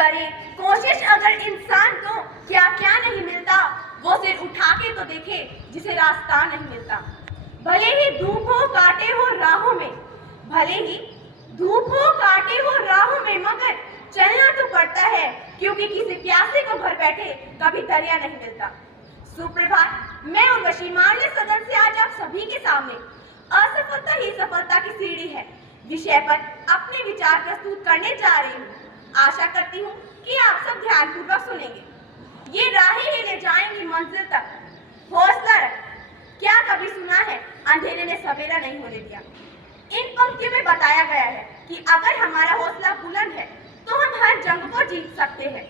करे कोशिश अगर इंसान को क्या क्या नहीं मिलता, वो सिर उठा के तो देखे जिसे रास्ता नहीं मिलता। भले ही धूप हो काटे हो राहों में, भले ही धूप हो काटे हो राहों में, मगर चलना तो पड़ता है, क्योंकि किसी प्यासे को घर बैठे कभी दरिया नहीं मिलता। सुप्रभात, मैं उर्वशी मानले सदन से आज आप सभी के सामने असफलता ही सफलता की सीढ़ी है विषय पर अपने विचार प्रस्तुत करने जा रही हूँ। आशा करती हूँ कि आप सब ध्यानपूर्वक सुनेंगे। ये राहें ही ले जाएंगी मंजिल तक, हौसला रख। क्या कभी सुना है अंधेरे ने सवेरा नहीं होने दिया? इन पंक्तियों में बताया गया है कि अगर हमारा हौसला बुलंद है तो हम हर जंग को जीत सकते हैं।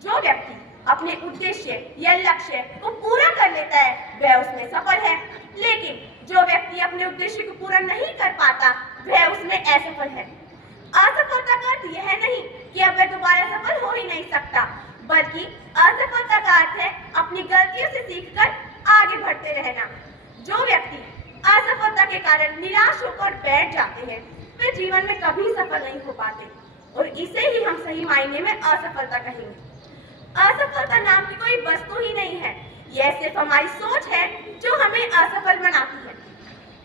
जो व्यक्ति अपने उद्देश्य या लक्ष्य को पूरा कर लेता है वह उसमें सफल है, लेकिन जो व्यक्ति अपने उद्देश्य को पूरा नहीं कर पाता वह उसमें असफल है। असफलता का अर्थ यह नहीं कि अब वह दोबारा सफल हो ही नहीं सकता, बल्कि असफलता का अर्थ है अपनी गलतियों से सीखकर आगे बढ़ते रहना। जो व्यक्ति असफलता के कारण निराश होकर बैठ जाते हैं वे जीवन में कभी सफल नहीं हो पाते, और इसे ही हम सही मायने में असफलता कहेंगे। असफलता नाम की कोई वस्तु ही नहीं है, यह सिर्फ हमारी सोच है जो हमें असफल बनाती है।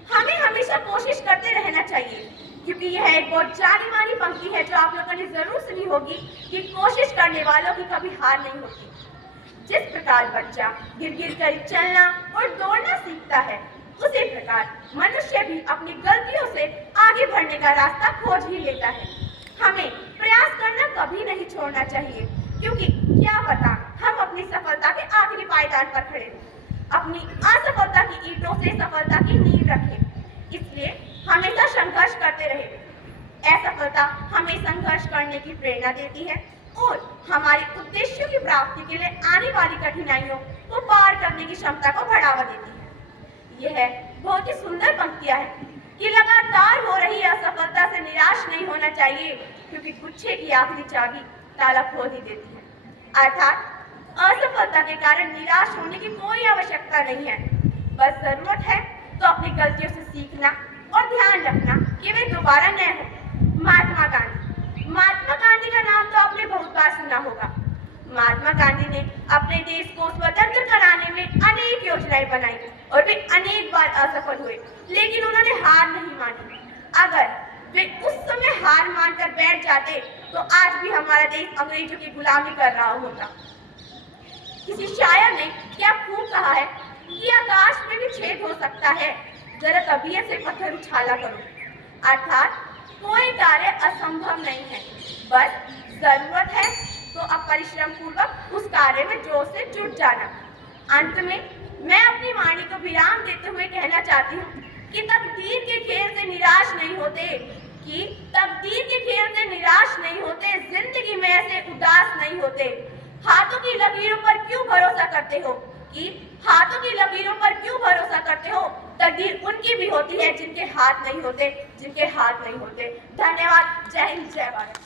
हमें हमेशा कोशिश करते रहना चाहिए, क्योंकि यह एक बहुत जानी मानी पंक्ति है जो आप लोगों ने जरूर सुनी होगी कि कोशिश करने वालों की कभी हार नहीं होती। जिस प्रकार बच्चा गिर गिर कर चलना और दौड़ना सीखता है, उसी प्रकार मनुष्य भी अपनी गलतियों से आगे बढ़ने का रास्ता खोज ही लेता है। हमें प्रयास करना कभी नहीं छोड़ना चाहिए, क्योंकि क्या पता हम अपनी सफलता के आखिरी पायदान पर खड़े हों, अपनी असफलता की ईंटों से सफलता की नींव रखें। इसलिए हमेशा संघर्ष करते रहे। असफलता हमें संघर्ष करने की प्रेरणा देती है और हमारे उद्देश्यों की प्राप्ति के लिए आने वाली कठिनाइयों को पार करने की क्षमता को बढ़ावा देती है। यह बहुत ही सुंदर पंक्तियां हैं कि लगातार हो रही असफलता से निराश नहीं होना चाहिए, क्योंकि गुच्छे की आखिरी चाबी ताला खोल ही देती है। अर्थात असफलता के कारण निराश होने की कोई आवश्यकता नहीं है, बस जरूरत है तो अपनी गलतियों से सीखना और ध्यान रखना कि वे दोबारा न हो। महात्मा गांधी का नाम तो आपने बहुत बार सुना होगा। महात्मा गांधी ने अपने देश को स्वतंत्र कराने में अनेक योजनाएं बनाई और वे अनेक बार असफल हुए, लेकिन उन्होंने हार नहीं मानी। अगर वे उस समय हार मानकर बैठ जाते तो आज भी हमारा देश अंग्रेजों की गुलामी कर रहा होता। किसी शायर ने क्या खूब कहा है कि आकाश में भी छेद हो सकता है, जरा तबीयत से पत्थर उछाला करो। अर्थात कोई कार्य असंभव नहीं है, बस जरूरत है तो अब परिश्रम पूर्वक उस कार्य में जोर से जुट जाना। अंत में मैं अपनी वाणी को विराम देते हुए कहना चाहती हूँ कि तकदीर के खेल से निराश नहीं होते, जिंदगी में ऐसे उदास नहीं होते। हाथों की लकीरों पर क्यों भरोसा करते हो तकदीर उनकी भी होती है जिनके हाथ नहीं होते। धन्यवाद। जय हिंद, जय भारत।